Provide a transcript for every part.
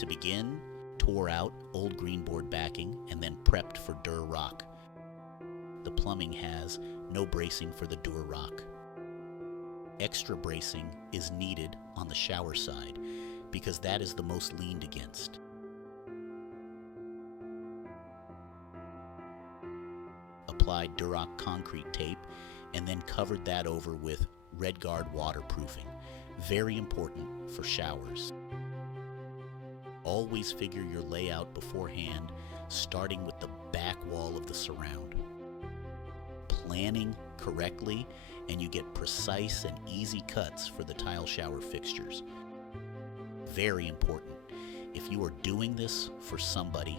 To begin, tore out old greenboard backing and then prepped for Dur rock. The plumbing has no bracing for the Dur rock. Extra bracing is needed on the shower side because that is the most leaned against. Applied Durock concrete tape and then covered that over with RedGuard waterproofing. Very important for showers. Always figure your layout beforehand, starting with the back wall of the surround. Planning correctly and you get precise and easy cuts for the tile shower fixtures. Very important. If you are doing this for somebody,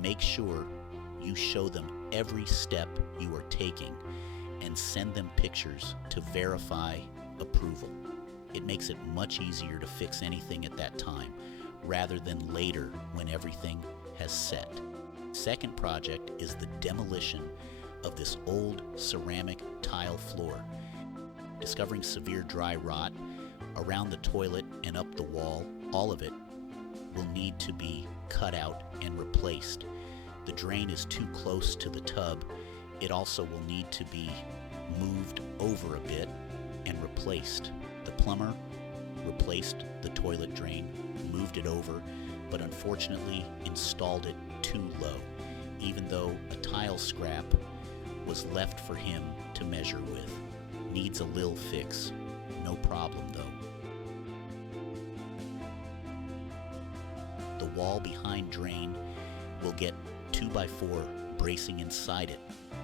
make sure you show them every step you are taking and send them pictures to verify approval. It makes it much easier to fix anything at that time rather than later when everything has set. Second project is the demolition of this old ceramic tile floor. Discovering severe dry rot around the toilet and up the wall, all of it will need to be cut out and replaced. The drain is too close to the tub. It also will need to be moved over a bit and replaced. The plumber replaced the toilet drain, moved it over, but unfortunately installed it too low, even though a tile scrap was left for him to measure with. Needs a lil fix. No problem though. The wall behind drain will get 2x4 bracing inside it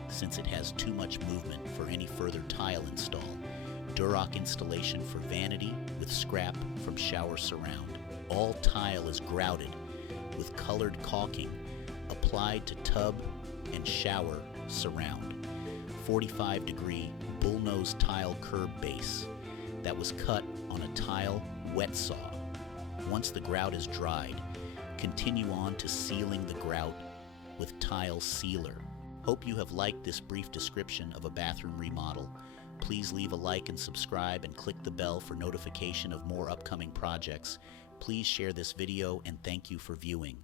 since it has too much movement for any further tile install. Durock installation for vanity with scrap from shower surround. All tile is grouted with colored caulking applied to tub and shower surround. 45-degree bullnose tile curb base that was cut on a tile wet saw. Once the grout is dried, continue on to sealing the grout with tile sealer. Hope you have liked this brief description of a bathroom remodel. Please leave a like and subscribe and click the bell for notification of more upcoming projects. Please share this video and thank you for viewing.